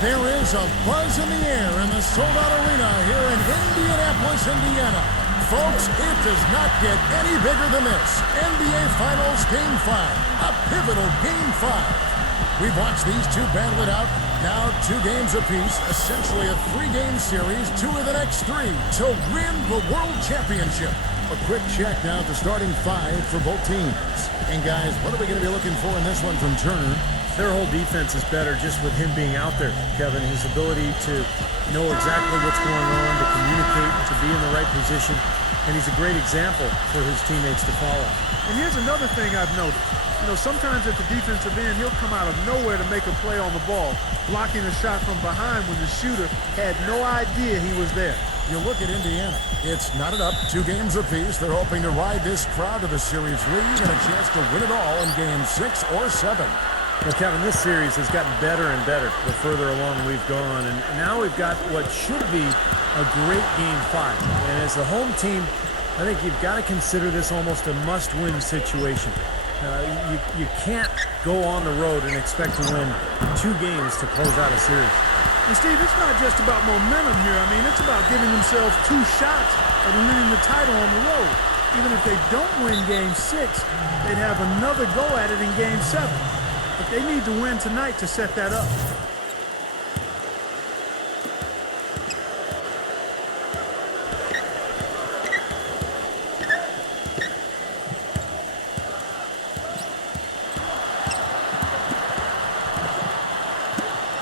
There is a buzz in the air in the sold-out arena here in Indianapolis, Indiana. Folks, it does not get any bigger than this. NBA Finals Game 5, a pivotal Game 5. We've watched these two battle it out. Now 2 games apiece, essentially a 3-game series, 2 of the next 3 to win the World Championship. A quick check now at the starting 5 for both teams. And guys, what are we going to be looking for in this one from Turner? Their whole defense is better just with him being out there, Kevin. His ability to know exactly what's going on, to communicate, to be in the right position. And he's a great example for his teammates to follow. And here's another thing I've noticed. You know, sometimes at the defensive end, he'll come out of nowhere to make a play on the ball, blocking a shot from behind when the shooter had no idea he was there. You look at Indiana. It's knotted up, 2 games apiece. They're hoping to ride this crowd to the series lead and a chance to win it all in game 6 or 7. Well, Kevin, this series has gotten better and better the further along we've gone. And now we've got what should be a great game 5. And as the home team, I think you've got to consider this almost a must-win situation. You can't go on the road and expect to win 2 games to close out a series. And Steve, it's not just about momentum here. I mean, it's about giving themselves 2 shots at winning the title on the road. Even if they don't win game 6, they'd have another go at it in game 7. But they need to win tonight to set that up.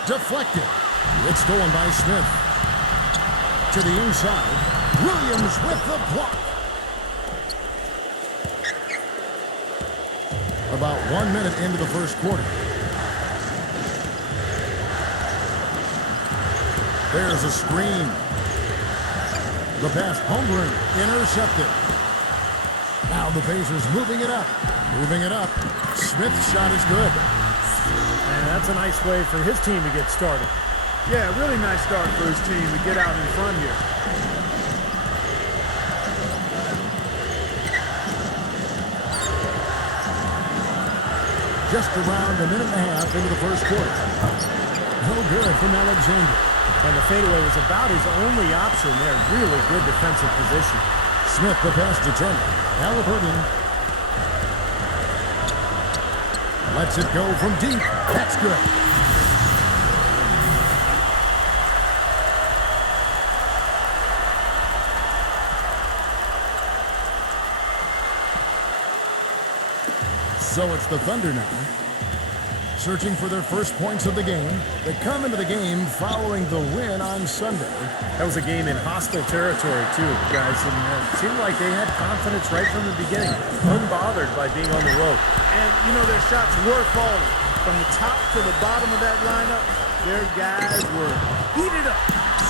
Deflected. It's stolen by Smith. To the inside. Williams with the block. About 1 minute into the first quarter. There's a screen. The pass, Holmgren, intercepted. Now the Pacers moving it up. Moving it up. Smith's shot is good. And that's a nice way for his team to get started. Yeah, really nice start for his team to get out in front here. Just around a minute and a half into the first quarter. No good from Alexander. And the fadeaway was about his only option there. Really good defensive position. Smith the pass to Turner. Halliburton lets it go from deep. That's good. So it's the Thunder now, searching for their first points of the game. They come into the game following the win on Sunday. That was a game in hostile territory, too, guys. And it seemed like they had confidence right from the beginning, unbothered by being on the road. And, you know, their shots were falling. From the top to the bottom of that lineup, their guys were heated up.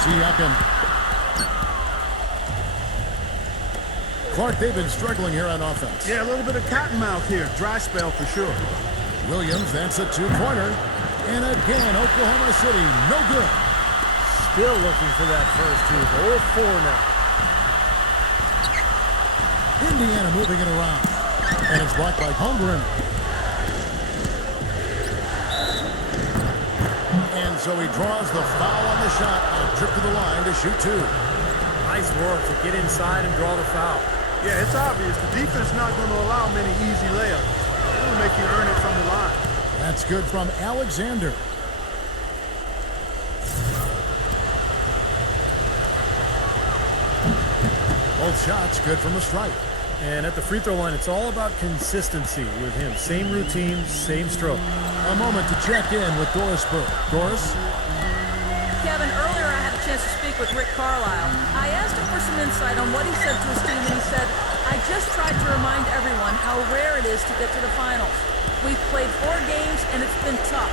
𝗖𝗥𝗘𝗗𝗗𝗚. Clark, they've been struggling here on offense. Yeah, a little bit of cottonmouth here. Dry spell for sure. Williams, that's a 2-pointer. And again, Oklahoma City, no good. Still looking for that first 2. 0-4 now. Indiana moving it around. And it's blocked by Holmgren. And so he draws the foul on the shot on a trip to the line to shoot 2. Nice work to get inside and draw the foul. Yeah, it's obvious. The defense not going to allow many easy layups. They're going to make you earn it from the line. That's good from Alexander. Both shots good from the stripe. And at the free throw line, it's all about consistency with him. Same routine, same stroke. A moment to check in with Doris Burke. Doris? Kevin, earlier I had a chance to speak with Rick Carlisle. I asked him for some insight on what he said to his team, and he said, I just tried to remind everyone how rare it is to get to the finals. We've played 4 games, and it's been tough.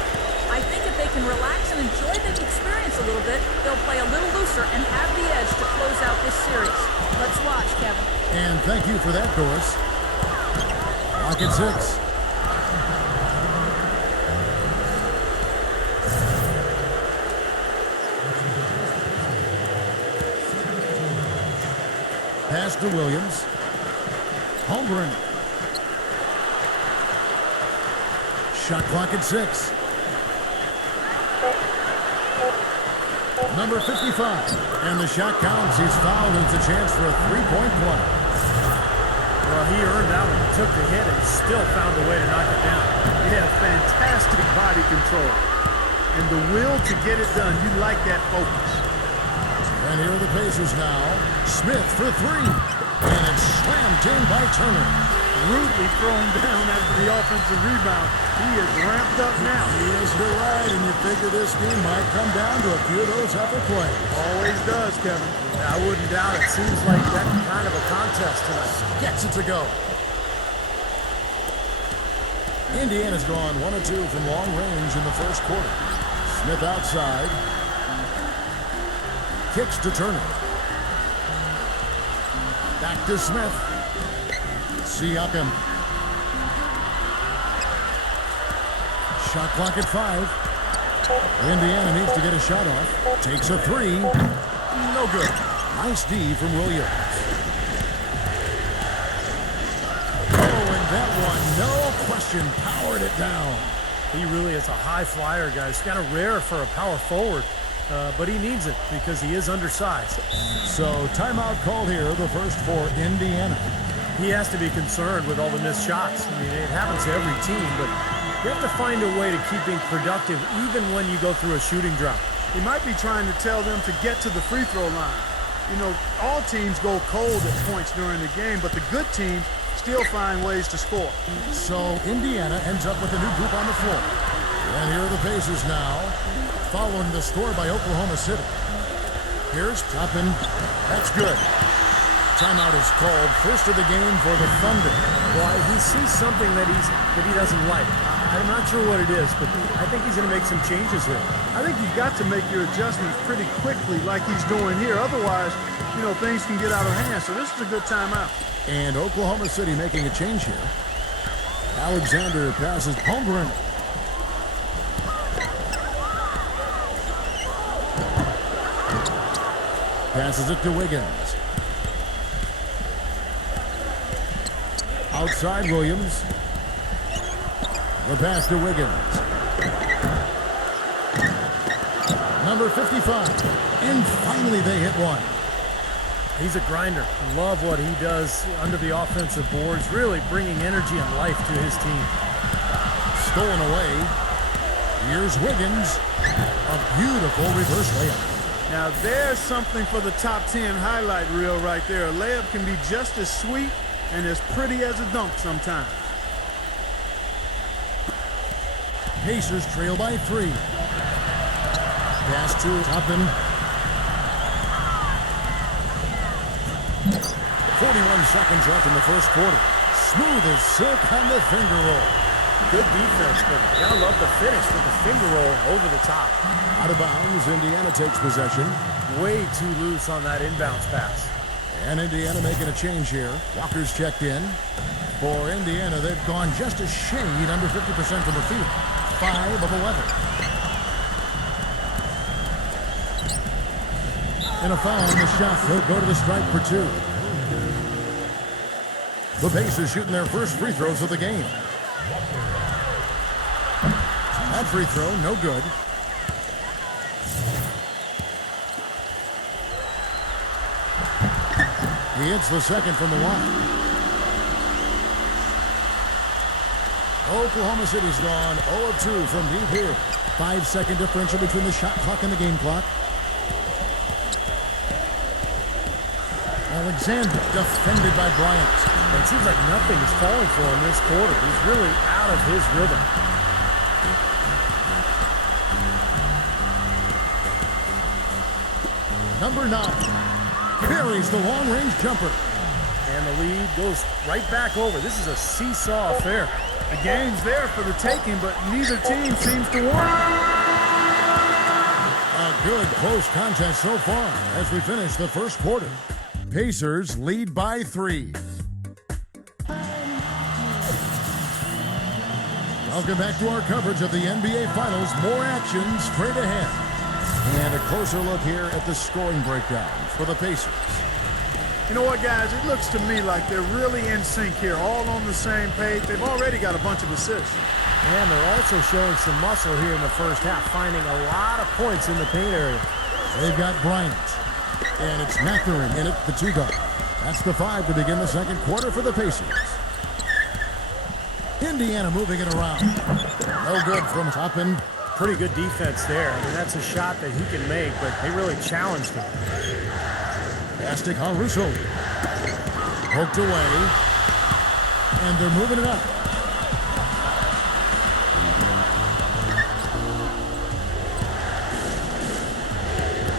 I think if they can relax and enjoy the experience a little bit, they'll play a little looser and have the edge to close out this series. Let's watch, Kevin. And thank you for that, Doris. Lock at 6. Pass to Williams. Holmgren. Shot clock at 6. Number 55. And the shot counts. He's fouled, and it's a chance for a three-point play. Well, he earned that one. He took the hit and still found a way to knock it down. Yeah, fantastic body control. And the will to get it done. You like that focus. And here are the Pacers now. Smith for three. And it's slammed in by Turner. Rudely thrown down after the offensive rebound. He is ramped up now. Yes, you're right, and you figure this game might come down to a few of those upper plays. Always does, Kevin. I wouldn't doubt it. Seems like that kind of a contest tonight. Gets it to go. Indiana's gone 1 of 2 from long range in the first quarter. Smith outside. Kicks to Turner. Back to Smith. 𝗖𝗥𝗘𝗗𝗗𝗚. Shot clock at 5. Indiana needs to get a shot off. Takes a three. No good. Nice D from Williams. Oh, and that one, no question, powered it down. He really is a high flyer, guys. Kind of rare for a power forward, but he needs it because he is undersized. So timeout called here, the first for Indiana. He has to be concerned with all the missed shots. I mean, it happens to every team, but you have to find a way to keep being productive even when you go through a shooting drought. He might be trying to tell them to get to the free throw line. You know, all teams go cold at points during the game, but the good teams still find ways to score. So Indiana ends up with a new group on the floor. And here are the Pacers now, following the score by Oklahoma City. Here's Toppin. That's good. Timeout is called. First of the game for the Thunder. Well, he sees something that he doesn't like. I'm not sure what it is, but I think he's going to make some changes here. I think you've got to make your adjustments pretty quickly like he's doing here. Otherwise, you know, things can get out of hand. So this is a good timeout. And Oklahoma City making a change here. Alexander passes Holmgren. Passes it to Wiggins. Outside Williams. The pass to Wiggins. Number 55. And finally they hit one. He's a grinder. Love what he does under the offensive boards, really bringing energy and life to his team. Stolen away. Here's Wiggins. A beautiful reverse layup. Now there's something for the top 10 highlight reel right there. A layup can be just as sweet and as pretty as a dunk sometimes. Pacers trail by 3. Pass to Toppin. 41 seconds left in the first quarter. Smooth as silk on the finger roll. Good defense, but you gotta love the finish with the finger roll over the top. Out of bounds, Indiana takes possession. Way too loose on that inbounds pass. And Indiana making a change here. Walker's checked in. For Indiana, they've gone just a shade under 50% from the field. 5 of 11. And a foul on the shot. They'll go to the strike for 2. The Pacers shooting their first free throws of the game. That free throw, no good. He hits the second from the line. Oklahoma City's gone 0 of 2 from deep here. 5-second differential between the shot clock and the game clock. Alexander defended by Bryant. It seems like nothing is falling for him this quarter. He's really out of his rhythm. Number 9 carries the long-range jumper. And the lead goes right back over. This is a seesaw affair. The game's there for the taking, but neither team seems to want it. A good close contest so far as we finish the first quarter. Pacers lead by 3. Welcome back to our coverage of the NBA Finals. More action straight ahead. And a closer look here at the scoring breakdown for the Pacers. You know what, guys? It looks to me like they're really in sync here, all on the same page. They've already got a bunch of assists. And they're also showing some muscle here in the first half, finding a lot of points in the paint area. They've got Bryant. And it's Mathurin in it, the 2-guard. That's the 5 to begin the second quarter for the Pacers. Indiana moving it around. No good from Toppin. Pretty good defense there. I mean, that's a shot that he can make, but they really challenged him. Bastic Haruso. Poked away. And they're moving it up.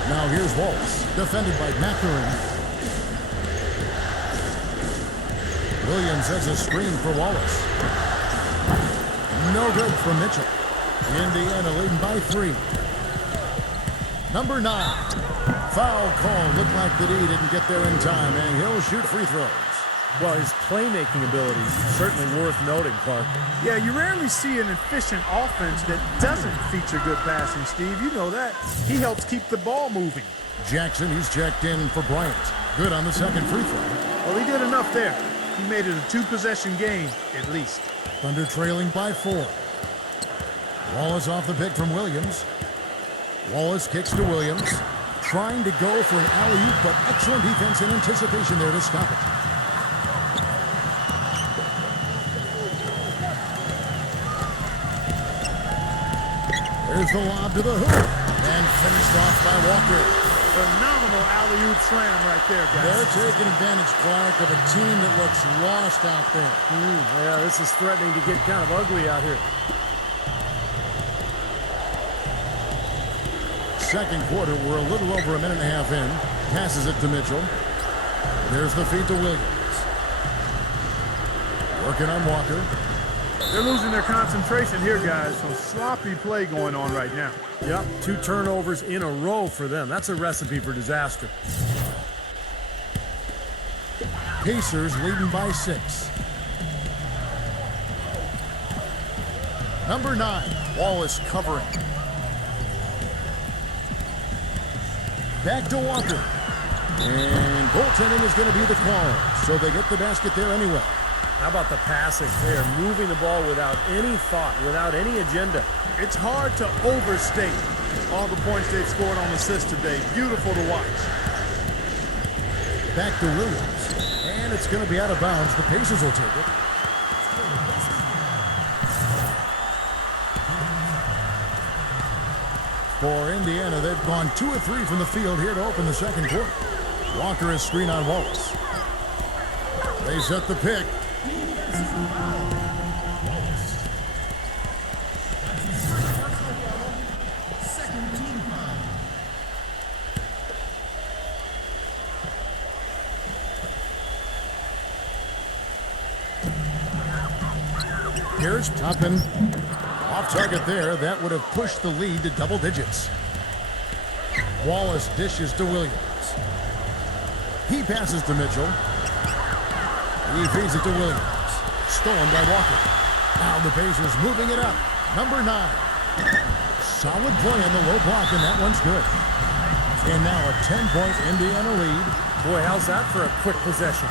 Now here's Wallace, defended by Mackubex. Williams has a screen for Wallace. No good from Mitchell. Indiana leading by 3. Number 9. Foul call. Looked like the D didn't get there in time, and he'll shoot free throws. Well, his playmaking abilities certainly worth noting, Clark. Yeah, you rarely see an efficient offense that doesn't feature good passing, Steve. You know that. He helps keep the ball moving. Jackson, he's checked in for Bryant. Good on the second free throw. Well, he did enough there. He made it a 2-possession game, at least. Thunder trailing by 4. Wallace off the pick from Williams. Wallace kicks to Williams. Trying to go for an alley-oop, but excellent defense and anticipation there to stop it. There's the lob to the hoop. And finished off by Walker. Phenomenal alley-oop slam right there, guys. They're taking advantage, Clark, of a team that looks lost out there. Yeah, this is threatening to get kind of ugly out here. Second quarter, we're a little over a minute and a half in. Passes it to Mitchell. There's the feed to Williams. Working on Walker. They're losing their concentration here, guys. Some sloppy play going on right now. Yep, 2 turnovers in a row for them. That's a recipe for disaster. Pacers leading by 6. Number 9, Wallace covering. Back to Walker. And goaltending is going to be the call. So they get the basket there anyway. How about the passing? They are moving the ball without any thought, without any agenda. It's hard to overstate all the points they've scored on assists today. Beautiful to watch. Back to Williams. And it's going to be out of bounds. The Pacers will take it. For Indiana, they've gone 2 of 3 from the field here to open the second quarter. Walker is screen on Wallace. They set the pick. Here's Toppin. Off target there. That would have pushed the lead to double digits. Wallace dishes to Williams. He passes to Mitchell. He feeds it to Williams. Stolen by Walker. Now the Pacers moving it up. Number 9. Solid play on the low block, and that one's good. And now a 10-point Indiana lead. Boy, how's that for a quick possession?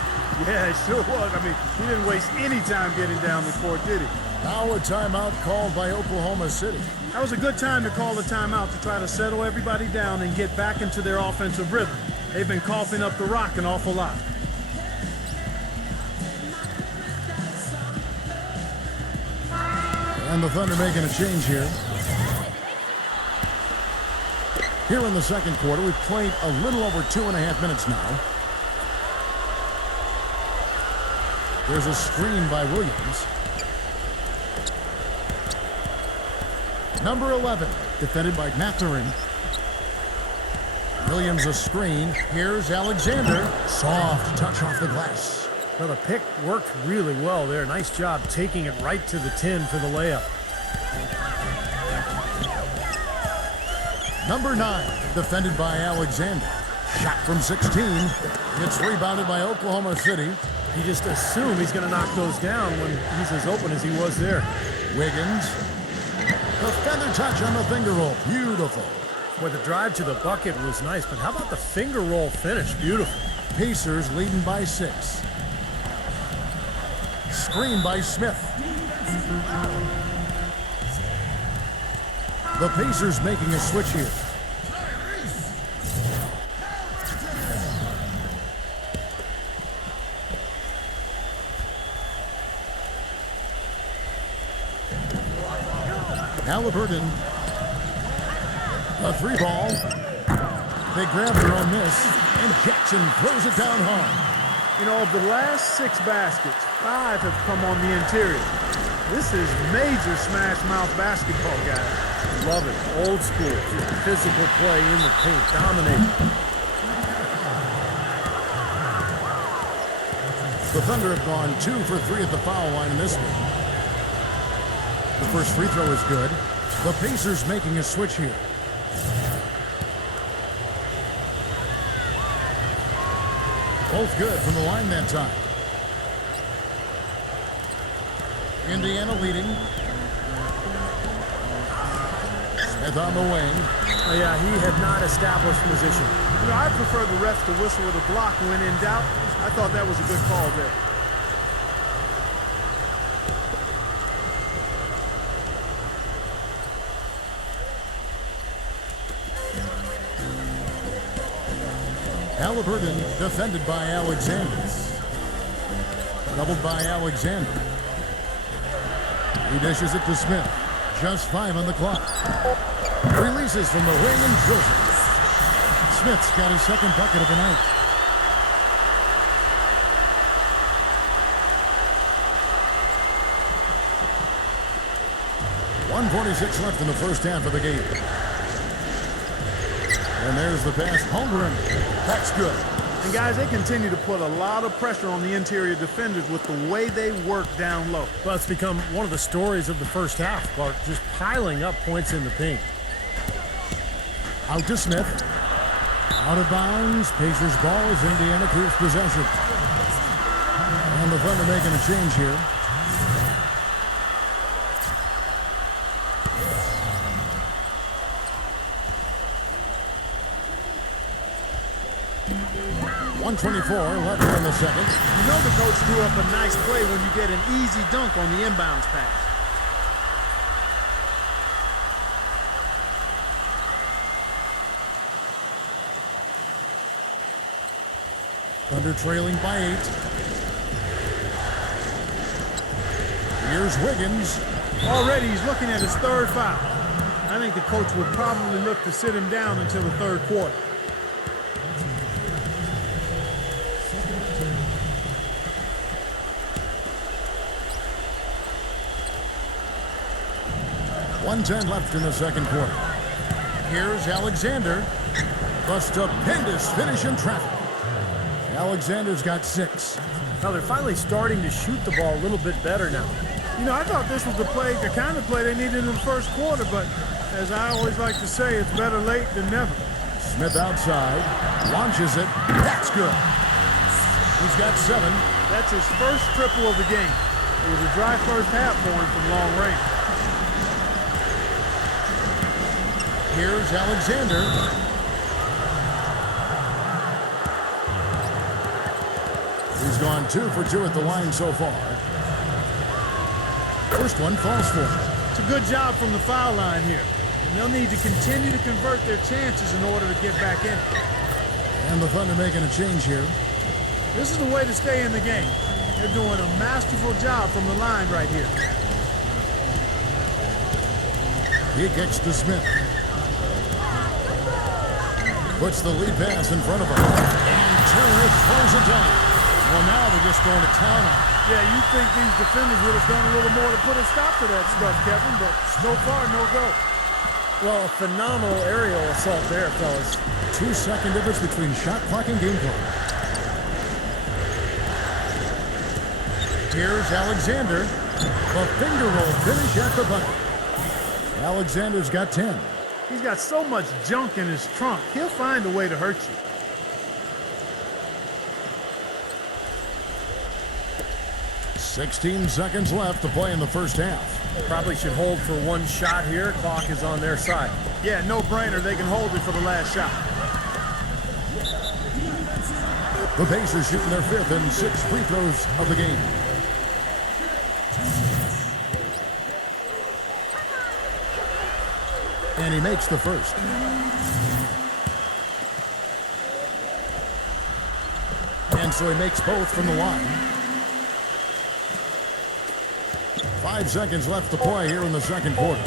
Yeah, it sure was. I mean, he didn't waste any time getting down the court, did he? Now a timeout called by Oklahoma City. That was a good time to call the timeout to try to settle everybody down and get back into their offensive rhythm. They've been coughing up the rock an awful lot. And the Thunder making a change here. Here in the second quarter, we've played a little over 2.5 minutes now. There's a screen by Williams. Number 11, defended by Mathurin. Williams a screen. Here's Alexander. Soft touch off the glass. Well, the pick worked really well there. Nice job taking it right to the tin for the layup. Number 9, defended by Alexander. Shot from 16. It's rebounded by Oklahoma City. You just assume he's going to knock those down when he's as open as he was there. Wiggins. The feather touch on the finger roll. Beautiful. Boy, the drive to the bucket was nice, but how about the finger roll finish? Beautiful. Pacers leading by 6. Screen by Smith. The Pacers making a switch here. Halliburton. A three ball. They grab her on this, and Jackson throws it down hard. You know, of the last 6 baskets, 5 have come on the interior. This is major smash mouth basketball, guys. Love it. Old school. Just physical play in the paint. Dominating. The Thunder have gone 2 for 3 at the foul line in this one. The first free throw is good. The Pacers making a switch here. Both good from the line that time. Indiana leading. Smith on the wing. Oh, yeah, he had not established position. You know, I prefer the refs to whistle with a block when in doubt. I thought that was a good call there. Halliburton defended by Alexander. Doubled by Alexander. He dishes it to Smith. Just 5 on the clock. Releases from the wing and drills it. Smith's got his second bucket of the night. .146 left in the first half of the game. And there's the pass. Holmgren. That's good. And guys, they continue to put a lot of pressure on the interior defenders with the way they work down low. Well, it's become one of the stories of the first half, Clark, just piling up points in the paint. Out to Smith. Out of bounds. Pacers ball as Indiana keeps possession. And the Thunder making a change here. .124 left in the second. You know the coach drew up a nice play when you get an easy dunk on the inbounds pass. Thunder trailing by 8. Here's Wiggins. Already he's looking at his 3rd foul. I think the coach would probably look to sit him down until the 3rd quarter. .110 left in the second quarter. Here's Alexander. The stupendous finish in traffic. Alexander's got 6. Now they're finally starting to shoot the ball a little bit better now. You know, I thought this was the kind of play they needed in the first quarter, but as I always like to say, it's better late than never. Smith outside. Launches it. That's good. He's got 7. That's his first triple of the game. It was a dry first half for him from long range. Here's Alexander. He's gone 2 for 2 at the line so far. First one falls for him. It's a good job from the foul line here. And they'll need to continue to convert their chances in order to get back in. And the Thunder making a change here. This is the way to stay in the game. They're doing a masterful job from the line right here. He gets to Smith. Puts the lead pass in front of him. And Turner throws it down. Well, now they're just going to town on it. Yeah, you think these defenders would have done a little more to put a stop to that stuff, Kevin, but so far, no go. Well, a phenomenal aerial assault there, fellas. 2-second difference between shot clock and game clock. Here's Alexander. A finger roll finish at the bucket. Alexander's got 10. He's got so much junk in his trunk, he'll find a way to hurt you. $16 seconds left to play in the first half. Probably should hold for one shot here. Clock is on their side. Yeah, no brainer. They can hold it for the last shot. The Pacers shooting their 5th and 6th free throws of the game. And he makes the first. And so he makes both from the line. 5 seconds left to play here in the second quarter.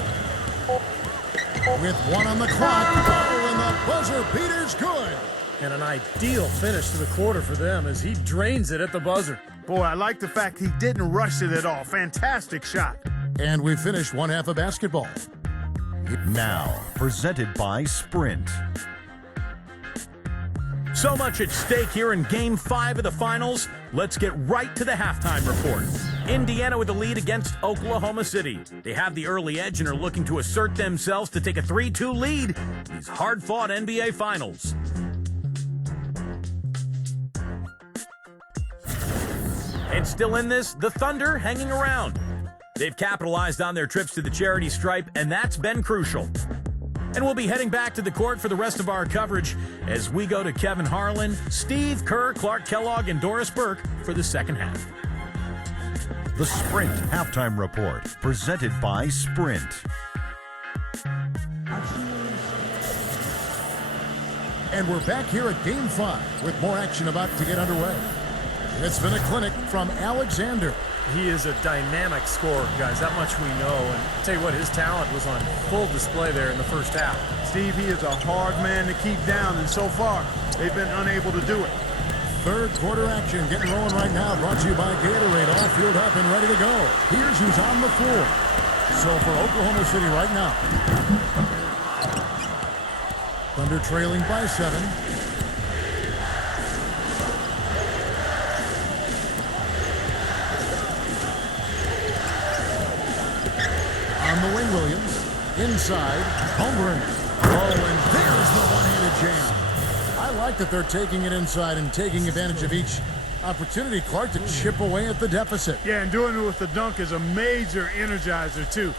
With one on the clock. Oh, and the buzzer beater's good. And an ideal finish to the quarter for them as he drains it at the buzzer. Boy, I like the fact he didn't rush it at all. Fantastic shot. And we finished one half of basketball. Now, presented by Sprint. So much at stake here in Game 5 of the finals. Let's get right to the halftime report. Indiana with the lead against Oklahoma City. They have the early edge and are looking to assert themselves to take a 3-2 lead. These hard-fought NBA finals. And still in this, the Thunder hanging around. They've capitalized on their trips to the charity stripe, and that's been crucial. And we'll be heading back to the court for the rest of our coverage as we go to Kevin Harlan, Steve Kerr, Clark Kellogg, and Doris Burke for the second half. The Sprint Halftime Report, presented by Sprint. And we're back here at Game 5 with more action about to get underway. It's been a clinic from Alexander. He is a dynamic scorer, guys. That much we know. And I'll tell you what, his talent was on full display there in the first half. Steve, he is a hard man to keep down, and so far, they've been unable to do it. Third quarter action getting rolling right now. Brought to you by Gatorade. All fueled up and ready to go. Here's who's on the floor. So for Oklahoma City right now, Thunder trailing by 7. On the wing, Williams. Inside, Holmgren. Oh, and there's the one-handed jam. I like that they're taking it inside and taking advantage of each opportunity, Clark, to chip away at the deficit. Yeah, and doing it with the dunk is a major energizer, too.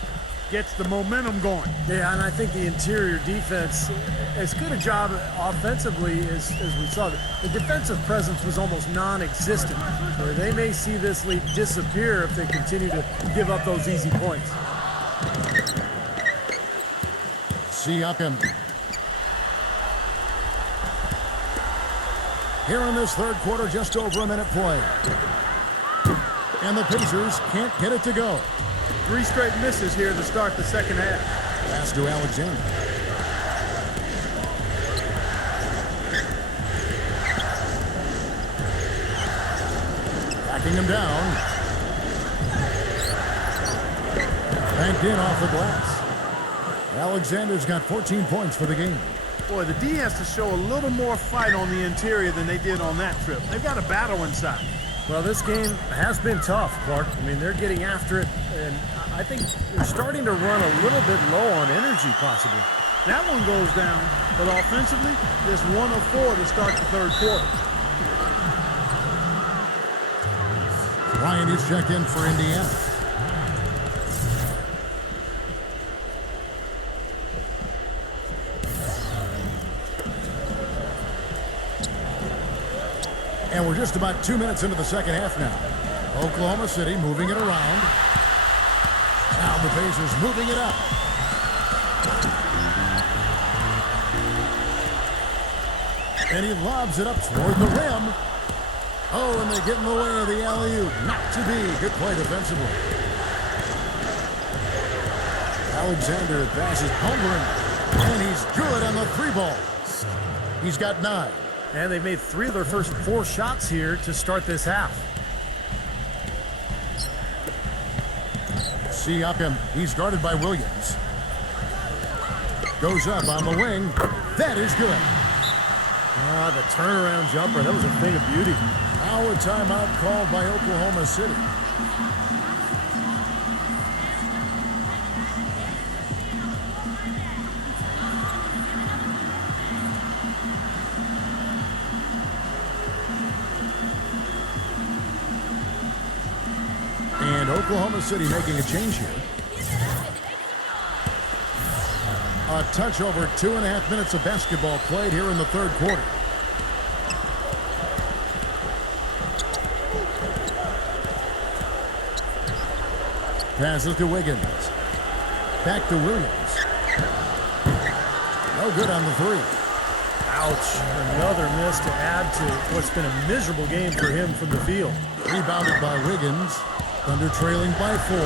Gets the momentum going. Yeah, and I think the interior defense, as good a job offensively as we saw, the defensive presence was almost non-existent. So they may see this lead disappear if they continue to give up those easy points. 𝗖𝗥𝗘𝗗𝗗𝗚. Here in this third quarter, just over a minute play. And the Pacers can't get it to go. 3 straight misses here to start the second half. Pass to Alexander. Backing him down. Banked in off the glass. Alexander's got 14 points for the game. Boy, the D has to show a little more fight on the interior than they did on that trip. They've got a battle inside. Well, this game has been tough, Clark. I mean, they're getting after it, and I think they're starting to run a little bit low on energy, possibly. That one goes down, but offensively, there's 1 of 4 to start the third quarter. Ryan is checked in for Indiana. And we're just about 2 minutes into the second half now. Oklahoma City moving it around. Now the Pacers moving it up. And he lobs it up toward the rim. Oh, and they get in the way of the alley-oop. Not to be. Good play defensively. Alexander passes Holmgren. And he's good on the 3-ball. He's got 9. And they've made 3 of their first 4 shots here to start this half. 𝗖𝗥𝗘𝗗𝗗𝗚, he's guarded by Williams. Goes up on the wing. That is good. Ah, the turnaround jumper. That was a thing of beauty. Now a timeout called by Oklahoma City. And Oklahoma City making a change here. A touch over 2.5 minutes of basketball played here in the third quarter. Passes to Wiggins. Back to Williams. No good on the 3. Ouch. Another miss to add to what's been a miserable game for him from the field. Rebounded by Wiggins. Thunder trailing by 4.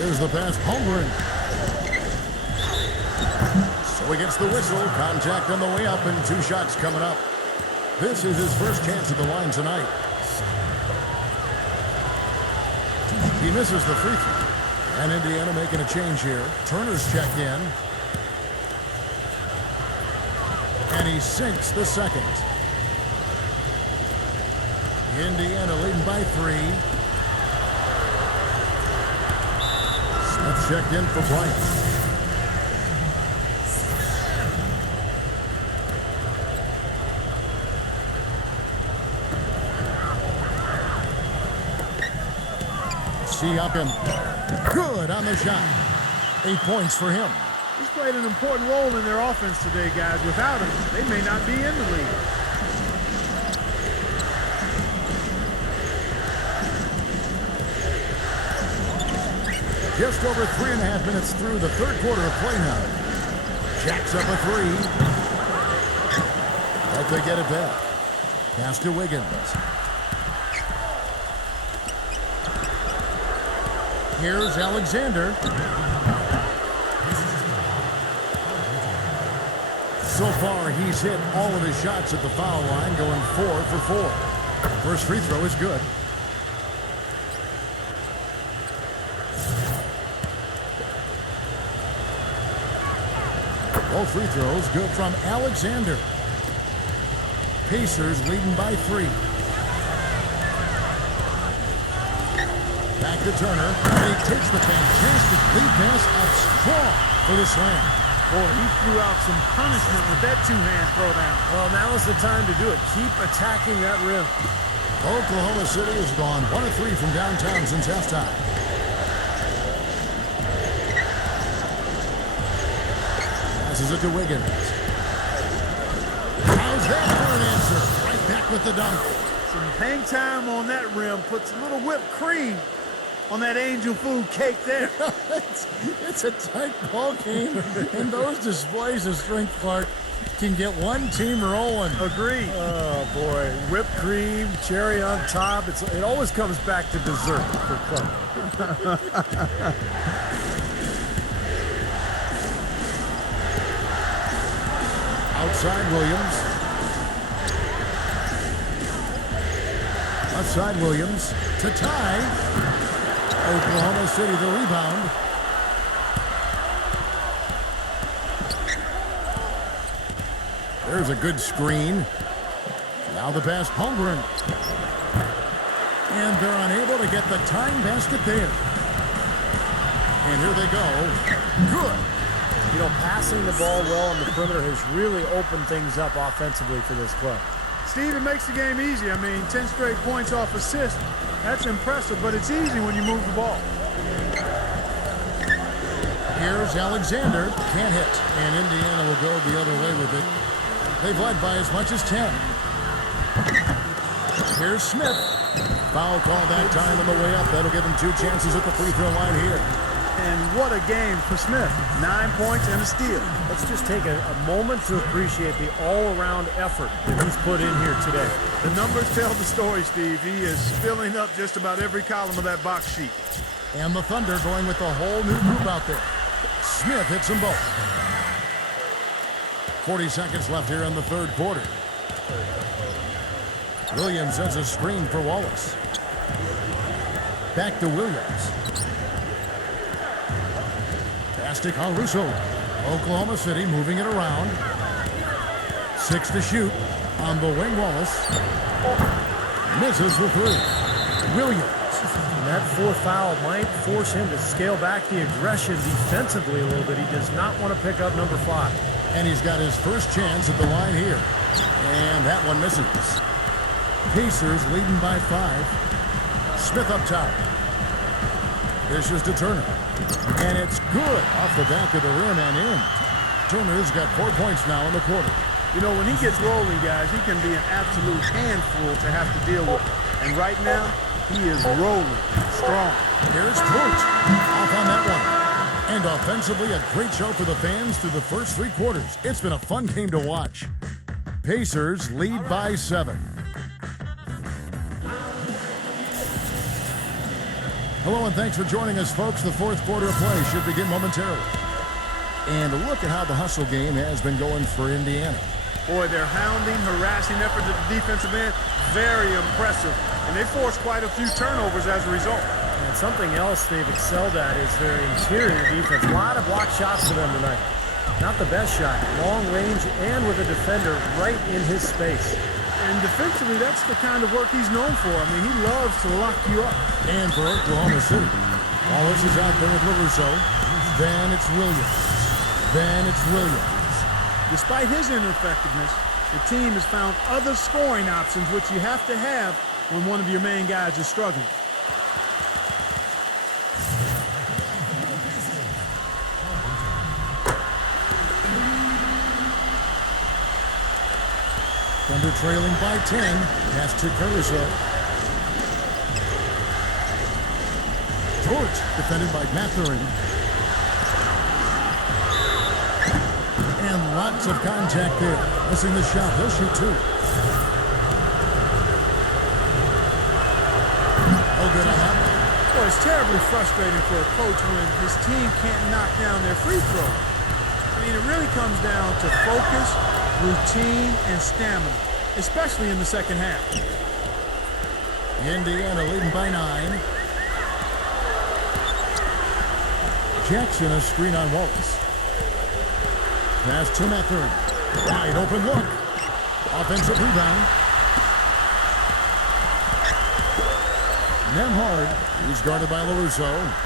Here's the pass, Holmgren. So he gets the whistle. Contact on the way up and 2 shots coming up. This is his first chance at the line tonight. He misses the free throw. And Indiana making a change here. Turner's checked in. And he sinks the second. Indiana leading by 3. Smith checked in for Bryant. 𝗖𝗥𝗘𝗗𝗗𝗘𝗥𝗦. Good on the shot. 8 points for him. He's played an important role in their offense today, guys. Without him, they may not be in the league. Just over 3.5 minutes through the third quarter of play now. Jacks up a 3. But they get it back. Pass to Wiggins. Here's Alexander. So far, he's hit all of his shots at the foul line, going 4 for 4. First free throw is good. Both free throws good from Alexander. Pacers leading by 3. Back to Turner, and he takes the fantastic lead pass up strong for the slam. Boy, he threw out some punishment with that 2-hand throwdown. Well, now is the time to do it. Keep attacking that rim. Oklahoma City has gone 1 of 3 from downtown since halftime. Passes it to Wiggins. How's that for an answer? Right back with the dunk. Some hang time on that rim puts a little whipped cream on that angel food cake there. It's a tight ball game, and those displays of strength, Clark, can get one team rolling. Agreed. Oh, boy. Whipped cream, cherry on top. It always comes back to dessert for Clark. Outside Williams. Left side Williams to tie. Oklahoma City the rebound. There's a good screen. Now the pass, Holmgren. And they're unable to get the tying basket there. And here they go. Good. You know, passing the ball well on the perimeter has really opened things up offensively for this club. Steve, it makes the game easy. I mean, 10 straight points off assist. That's impressive, but it's easy when you move the ball. Here's Alexander. Can't hit. And Indiana will go the other way with it. They've led by as much as 10. Here's Smith. Foul call that time on the way up. That'll give him 2 chances at the free throw line here. And what a game for Smith. 9 points and a steal. Let's just take a moment to appreciate the all-around effort that he's put in here today. The numbers tell the story, Steve. He is filling up just about every column of that box sheet. And the Thunder going with a whole new group out there. Smith hits them both. 40 seconds left here in the third quarter. Williams has a screen for Wallace. Back to Williams. Pass to Caruso. Oklahoma City moving it around. 6 to shoot on the wing. Wallace misses with 3. Williams. And that 4th foul might force him to scale back the aggression defensively a little bit. He does not want to pick up number 5. And he's got his first chance at the line here. And that one misses. Pacers leading by 5. Smith up top. Dishes to Turner. And it's good off the back of the rim and in. Turner's got 4 points now in the quarter. You know, when he gets rolling, guys, he can be an absolute handful to have to deal with. And right now, he is rolling strong. Here's Trout off on that one. And offensively, a great show for the fans through the first 3 quarters. It's been a fun game to watch. Pacers lead by 7. Hello and thanks for joining us, folks. The fourth quarter of play should begin momentarily. And look at how the hustle game has been going for Indiana. Boy, their hounding, harassing effort at the defensive end, very impressive. And they forced quite a few turnovers as a result. And something else they've excelled at is their interior defense. A lot of block shots for them tonight. Not the best shot, long range and with a defender right in his space. And defensively, that's the kind of work he's known for. I mean, he loves to lock you up. And for Oklahoma City, Wallace is out there with LaRusso. Then it's Williams. Then it's Williams. Despite his ineffectiveness, the team has found other scoring options, which you have to have when one of your main guys is struggling. Thunder trailing by 10. Pass to Caruso. George defended by Mathurin. And lots of contact there. Missing the shot. He'll shoot two. Oh, good on that one. Well, it's terribly frustrating for a coach when his team can't knock down their free throw. I mean, it really comes down to focus, routine, and stamina, especially in the second half. Indiana leading by 9. Jackson a screen on Wallace. Pass to Mathurin. Wide open look. Offensive rebound. Nemhard. He's guarded by LaRusso.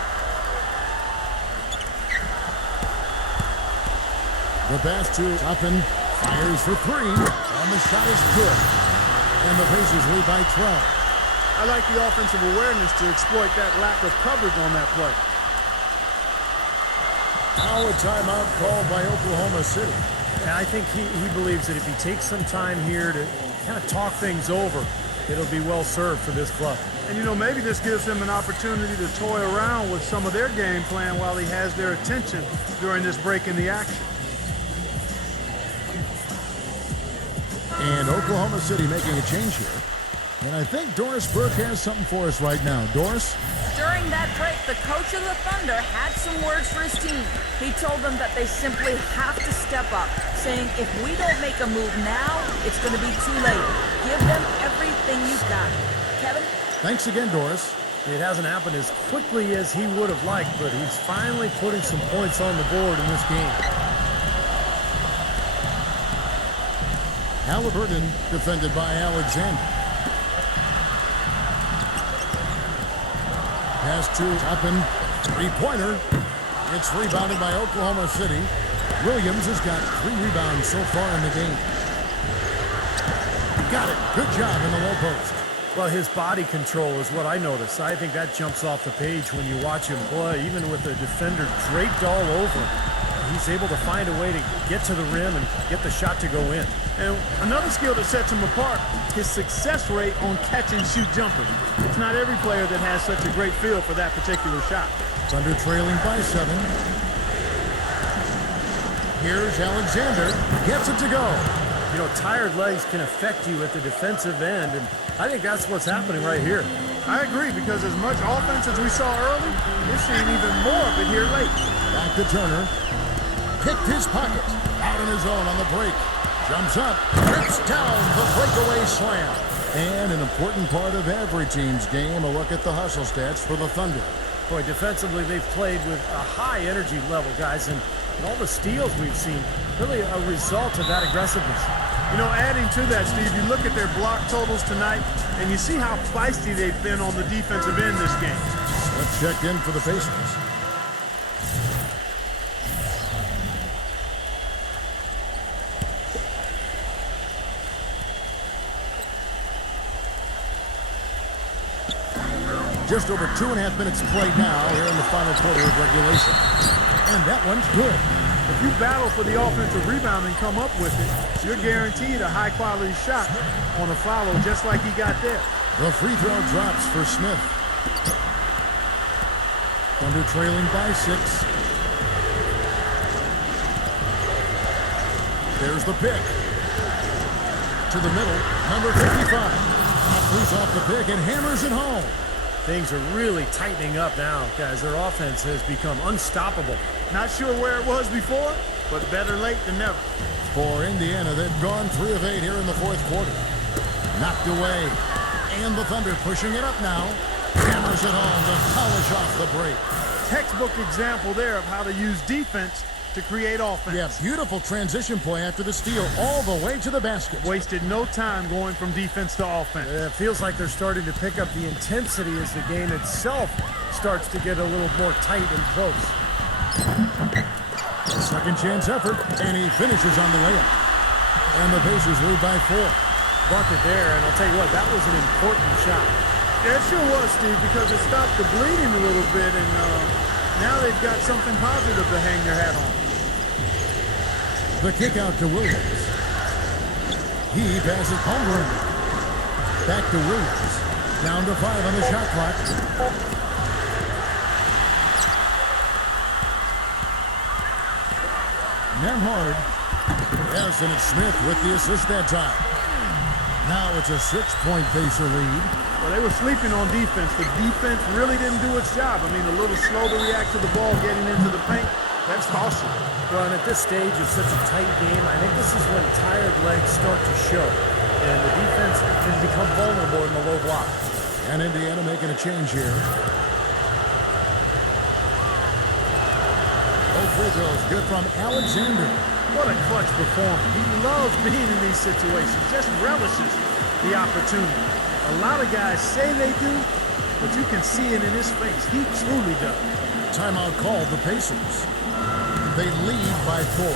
The pass to Oppang. Fires for 3. And the shot is good. And the Pacers lead by 12. I like the offensive awareness to exploit that lack of coverage on that play. Now a timeout called by Oklahoma City. And I think he believes that if he takes some time here to kind of talk things over, it'll be well served for this club. And, you know, maybe this gives him an opportunity to toy around with some of their game plan while he has their attention during this break in the action. And Oklahoma City making a change here. And I think Doris Burke has something for us right now. Doris? During that break, the coach of the Thunder had some words for his team. He told them that they simply have to step up, saying if we don't make a move now, it's going to be too late. Give them everything you've got. Kevin? Thanks again, Doris. It hasn't happened as quickly as he would have liked, but he's finally putting some points on the board in this game. Halliburton defended by Alexander. Pass to Oppang. Three-pointer. It's rebounded by Oklahoma City. Williams has got 3 rebounds so far in the game. Got it. Good job in the low post. Well, his body control is what I notice. I think that jumps off the page when you watch him play. Even with the defender draped all over him, he's able to find a way to get to the rim and get the shot to go in. And another skill that sets him apart, his success rate on catch-and-shoot jumpers. It's not every player that has such a great feel for that particular shot. Thunder trailing by 7. Here's Alexander. Gets it to go. You know, tired legs can affect you at the defensive end, and I think that's what's happening right here. I agree, because as much offense as we saw early, we're seeing even more of it here late. Back to Turner. Picked his pocket. Out on his own on the break. Jumps up. Rips down the breakaway slam. And an important part of every team's game, a look at the hustle stats for the Thunder. Boy, defensively, they've played with a high energy level, guys, and all the steals we've seen, really a result of that aggressiveness. You know, adding to that, Steve, you look at their block totals tonight, and you see how feisty they've been on the defensive end this game. Let's check in for the Pacers. Just over 2.5 minutes played now here in the final quarter of regulation. And that one's good. If you battle for the offensive rebound and come up with it, you're guaranteed a high-quality shot on a follow just like he got there. The free throw drops for Smith. Thunder trailing by 6. There's the pick. To the middle, number 55. Matthews off the pick and hammers it home. Things are really tightening up now, guys. Their offense has become unstoppable. Not sure where it was before, but better late than never. For Indiana, they've gone 3 of 8 here in the fourth quarter. Knocked away. And the Thunder pushing it up now. Hammers it home to polish off the break. Textbook example there of how to use defense to create offense. Yeah, beautiful transition play after the steal all the way to the basket. Wasted no time going from defense to offense. It feels like they're starting to pick up the intensity as the game itself starts to get a little more tight and close. A second chance effort, and he finishes on the layup. And the Pacers lead by 4. Bucket there, and I'll tell you what, that was an important shot. Yeah, it sure was, Steve, because it stopped the bleeding a little bit, and now they've got something positive to hang their hat on. The kick out to Williams. He passes Holmgren. Back to Williams. Down to 5 on the shot clock. Nemhard. Yes, and it's Smith with the assist that time. Now it's a 6-point Pacer lead. Well, they were sleeping on defense. The defense really didn't do its job. I mean, a little slow to react to the ball getting into the paint. That's costly. Well, and at this stage of such a tight game, I think this is when tired legs start to show. And the defense can become vulnerable in the low block. And Indiana making a change here. Oh, free throws. Good from Alexander. What a clutch performer. He loves being in these situations. Just relishes the opportunity. A lot of guys say they do, but you can see it in his face. He truly does. Timeout called the Pacers. They lead by 4.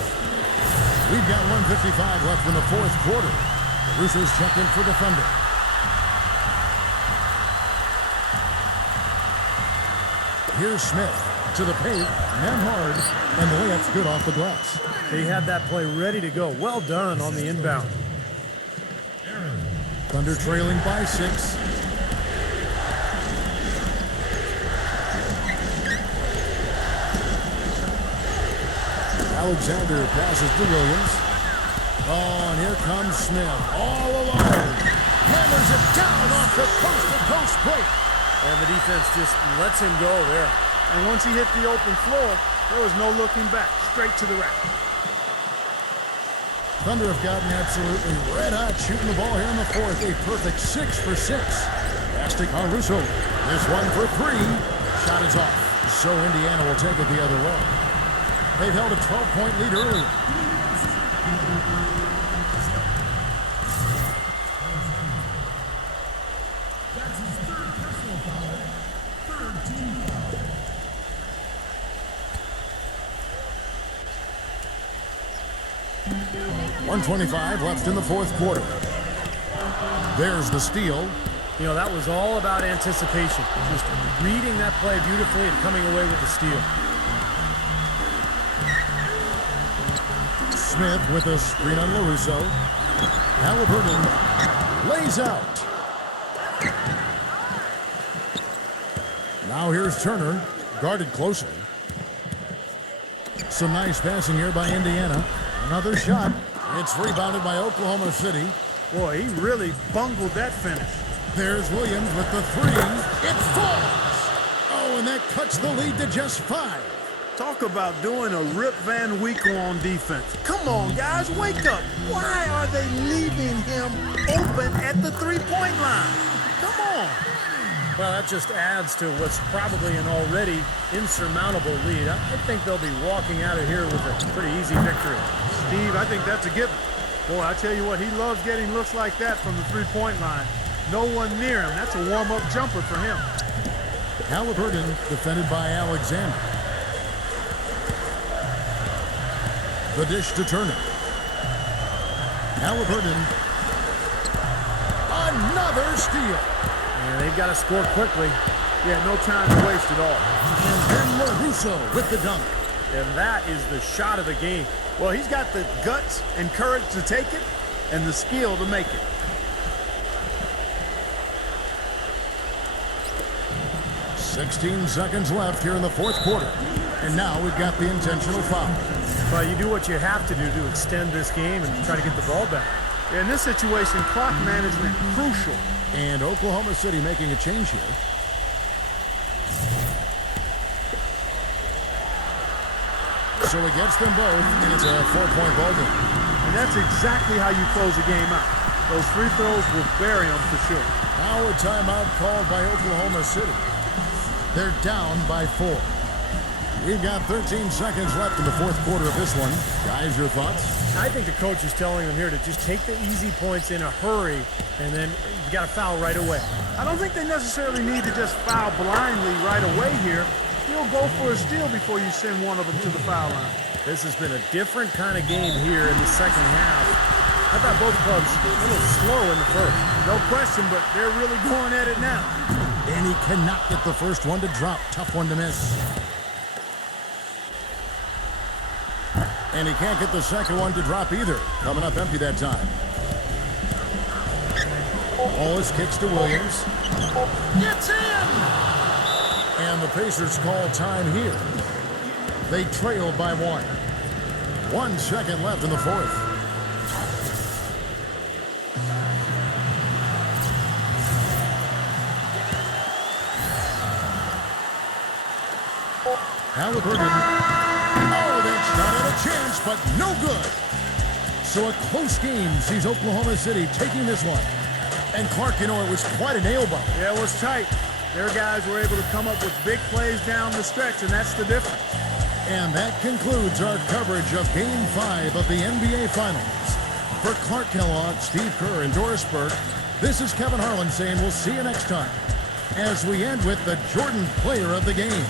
We've got 1:55 left in the fourth quarter. The Russos check in for the Thunder. Here's Smith to the paint, Nemhard, and the layup's good off the glass. He had that play ready to go. Well done on the inbound. Thunder trailing by 6. Alexander passes to Williams. Oh, and here comes Smith. All alone. Hammers it down off the coast-to-coast break. And the defense just lets him go there. And once he hit the open floor, there was no looking back. Straight to the rack. Thunder have gotten absolutely red hot shooting the ball here in the fourth. A perfect 6 for 6. Pass to Caruso. This one for 3. Shot is off. So Indiana will take it the other way. They've held a 12-point lead early. .125 left in the fourth quarter. There's the steal. You know, that was all about anticipation. Just reading that play beautifully and coming away with the steal. Smith with a screen on LaRusso. Halliburton lays out. Now here's Turner, guarded closely. Some nice passing here by Indiana. Another shot. It's rebounded by Oklahoma City. Boy, he really bungled that finish. There's Williams with the 3. It falls! Oh, and that cuts the lead to just 5. Talk about doing a Rip Van Winkle on defense. Come on, guys, wake up. Why are they leaving him open at the three-point line? Come on. Well, that just adds to what's probably an already insurmountable lead. I think they'll be walking out of here with a pretty easy victory. Steve, I think that's a given. Boy, I tell you what, he loves getting looks like that from the three-point line. No one near him. That's a warm-up jumper for him. Halliburton defended by Alexander. The dish to Turner. Halliburton. Another steal. And they've got to score quickly. Yeah, no time to waste at all. And then LaRusso with the dunk. And that is the shot of the game. Well, he's got the guts and courage to take it and the skill to make it. "16 seconds left here in the fourth quarter. And now we've got the intentional foul. Well, you do what you have to do to extend this game and try to get the ball back. In this situation, clock management crucial. And Oklahoma City making a change here. So he gets them both, and it's a 4-point ball game. And that's exactly how you close a game out. Those free throws will bury them for sure. Now a timeout called by Oklahoma City. They're down by 4. We've got 13 seconds left in the fourth quarter of this one. Guys, your thoughts? I think the coach is telling them here to just take the easy points in a hurry, and then you got to foul right away. I don't think they necessarily need to just foul blindly right away here. You'll go for a steal before you send one of them to the foul line. This has been a different kind of game here in the second half. I thought both clubs a little slow in the first. No question, but they're really going at it now. And he cannot get the first one to drop. Tough one to miss. And he can't get the second one to drop either. Coming up empty that time. Wallace kicks to Williams. It's in! And the Pacers call time here. They trail by 1. 1 second left in the fourth. Halliburton. Oh, that shot had a chance, but no good. So a close game sees Oklahoma City taking this one. And Clark, you know, it was quite a nail-biter. Yeah, it was tight. Their guys were able to come up with big plays down the stretch, and that's the difference. And that concludes our coverage of Game 5 of the NBA Finals. For Clark Kellogg, Steve Kerr, and Doris Burke, this is Kevin Harlan saying we'll see you next time as we end with the Jordan Player of the Game.